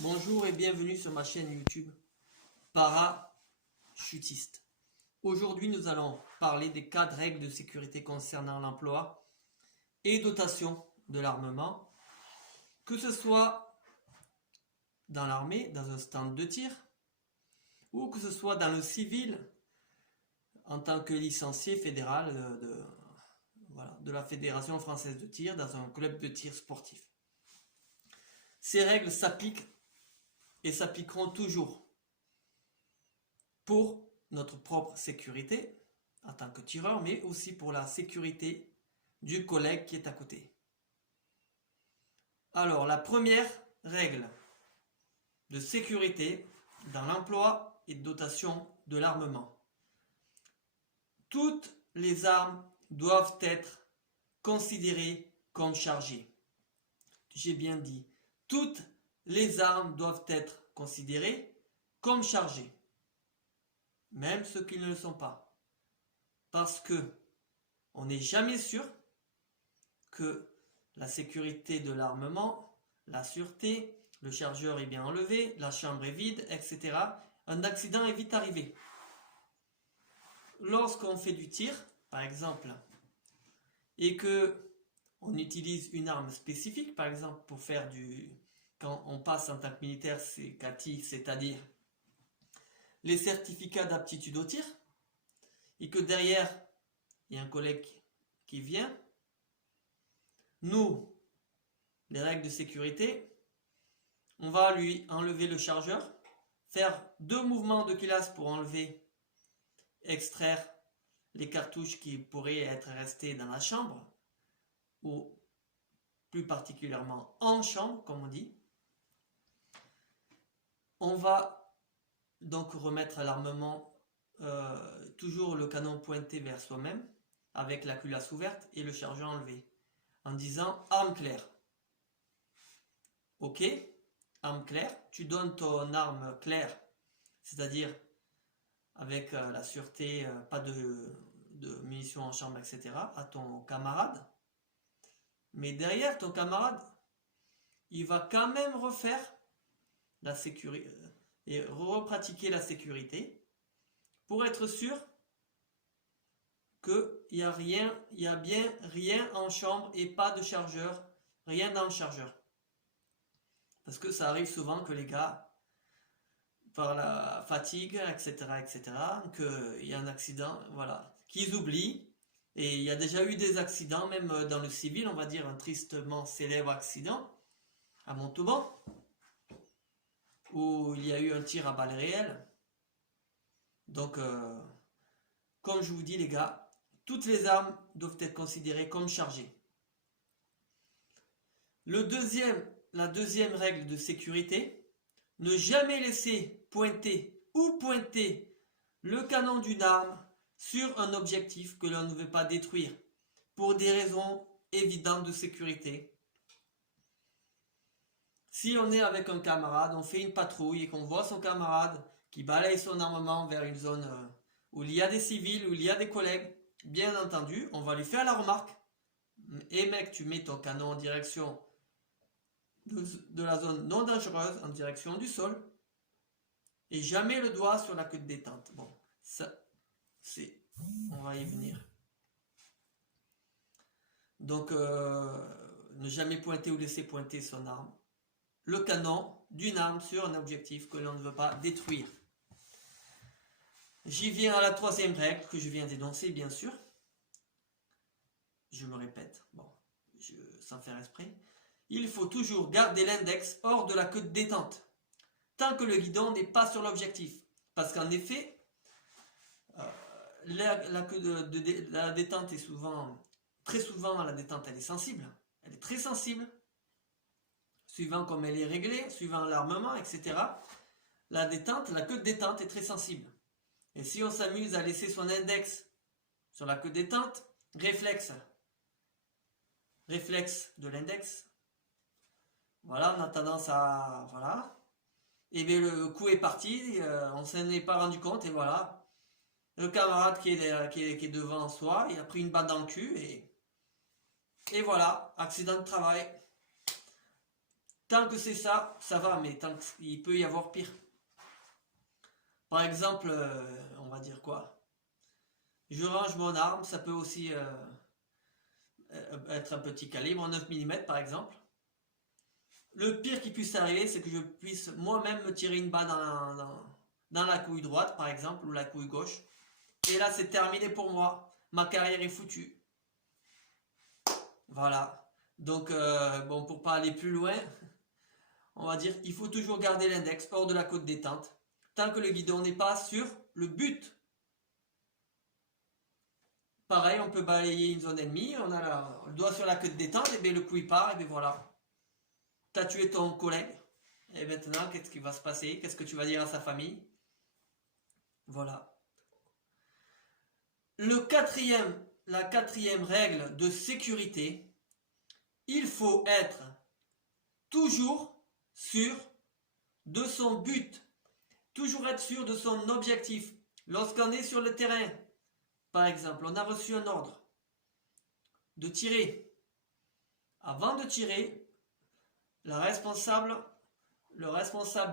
Bonjour et bienvenue sur ma chaîne YouTube Parachutiste. Aujourd'hui, nous allons parler des 4 règles de sécurité concernant l'emploi et dotation de l'armement, que ce soit dans l'armée, dans un stand de tir, ou que ce soit dans le civil, en tant que licencié fédéral de la Fédération française de tir, dans un club de tir sportif. Ces règles s'appliquent et s'appliqueront toujours pour notre propre sécurité en tant que tireur, mais aussi pour la sécurité du collègue qui est à côté. Alors, la première règle de sécurité dans l'emploi et dotation de l'armement. Toutes les armes doivent être considérées comme chargées. J'ai bien dit, toutes les armes doivent être considérées comme chargées, même ceux qui ne le sont pas, parce que on n'est jamais sûr que la sécurité de l'armement, la sûreté, le chargeur est bien enlevé, la chambre est vide, etc. Un accident est vite arrivé. Lorsqu'on fait du tir, par exemple, et que on utilise une arme spécifique, par exemple pour faire quand on passe en tant que militaire, c'est CATI, c'est-à-dire les certificats d'aptitude au tir, et que derrière, il y a un collègue qui vient, nous, les règles de sécurité, on va lui enlever le chargeur, faire 2 mouvements de culasse pour enlever, extraire les cartouches qui pourraient être restées dans la chambre, ou plus particulièrement en chambre, comme on dit. On va donc remettre l'armement, toujours le canon pointé vers soi-même, avec la culasse ouverte et le chargeur enlevé, en disant arme claire. Ok, arme claire, tu donnes ton arme claire, c'est-à-dire avec la sûreté, pas de munitions en chambre, etc., à ton camarade. Mais derrière, ton camarade, il va quand même refaire la sécurité et repratiquer la sécurité pour être sûr qu'il y a bien rien en chambre et pas de chargeur, rien dans le chargeur. Parce que ça arrive souvent que les gars, par la fatigue, etc., qu'il y a un accident, voilà, qu'ils oublient. Et il y a déjà eu des accidents, même dans le civil, on va dire un tristement célèbre accident à Montauban, où il y a eu un tir à balles réelles. Donc, comme je vous dis les gars, toutes les armes doivent être considérées comme chargées. La deuxième règle de sécurité, ne jamais laisser pointer le canon d'une arme sur un objectif que l'on ne veut pas détruire, pour des raisons évidentes de sécurité. Si on est avec un camarade, on fait une patrouille et qu'on voit son camarade qui balaye son armement vers une zone où il y a des civils, où il y a des collègues, bien entendu, on va lui faire la remarque. Et mec, tu mets ton canon en direction de la zone non dangereuse, en direction du sol, et jamais le doigt sur la queue de détente. Bon, ça, on va y venir. Donc, ne jamais pointer ou laisser pointer son arme, le canon d'une arme sur un objectif que l'on ne veut pas détruire. J'y viens à la 3e règle que je viens d'énoncer, bien sûr. Je me répète, sans faire exprès. Il faut toujours garder l'index hors de la queue de détente, tant que le guidon n'est pas sur l'objectif. Parce qu'en effet, la queue de la détente est très souvent, la détente elle est sensible. Elle est très sensible, suivant comme elle est réglée, suivant l'armement, etc. La queue de détente est très sensible. Et si on s'amuse à laisser son index sur la queue de détente, réflexe de l'index, voilà, on a tendance à, voilà, et bien le coup est parti, on s'en est pas rendu compte, et voilà, le camarade qui est devant soi, il a pris une balle dans le cul, et voilà, accident de travail. Tant que c'est ça, ça va, mais il peut y avoir pire. Par exemple, on va dire quoi? Je range mon arme, ça peut aussi être un petit calibre, 9 mm par exemple. Le pire qui puisse arriver, c'est que je puisse moi-même me tirer une balle dans la couille droite, par exemple, ou la couille gauche. Et là, c'est terminé pour moi. Ma carrière est foutue. Voilà. Donc, bon, pour pas aller plus loin, on va dire il faut toujours garder l'index hors de la côte détente, tant que le guidon n'est pas sur le but. Pareil, on peut balayer une zone ennemie, on a le doigt sur la queue de détente, et bien le coup il part, et bien voilà. Tu as tué ton collègue, et maintenant qu'est-ce qui va se passer? Qu'est-ce que tu vas dire à sa famille? Voilà. La quatrième règle de sécurité, il faut être toujours sûr de son but, toujours être sûr de son objectif. Lorsqu'on est sur le terrain, par exemple, on a reçu un ordre de tirer. Avant de tirer, le responsable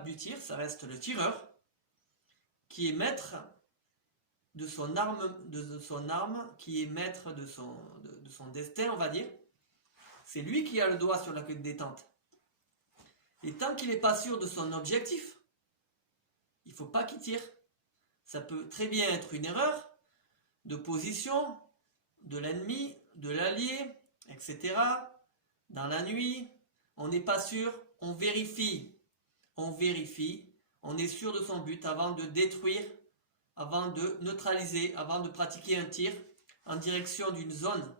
du tir, ça reste le tireur, qui est maître de son arme, qui est maître de son destin, on va dire. C'est lui qui a le doigt sur la queue de détente. Et tant qu'il n'est pas sûr de son objectif, il ne faut pas qu'il tire. Ça peut très bien être une erreur de position, de l'ennemi, de l'allié, etc. Dans la nuit, on n'est pas sûr, on vérifie, on est sûr de son but avant de détruire, avant de neutraliser, avant de pratiquer un tir en direction d'une zone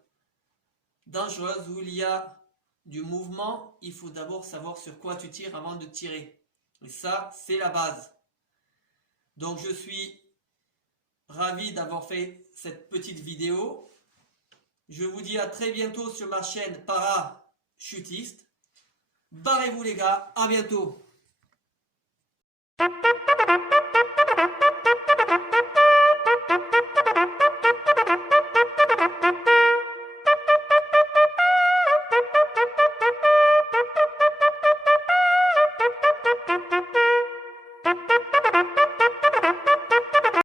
dangereuse où il y a du mouvement. Il faut d'abord savoir sur quoi tu tires avant de tirer. Et ça, c'est la base. Donc je suis ravi d'avoir fait cette petite vidéo. Je vous dis à très bientôt sur ma chaîne Parachutiste. Barrez-vous les gars, à bientôt.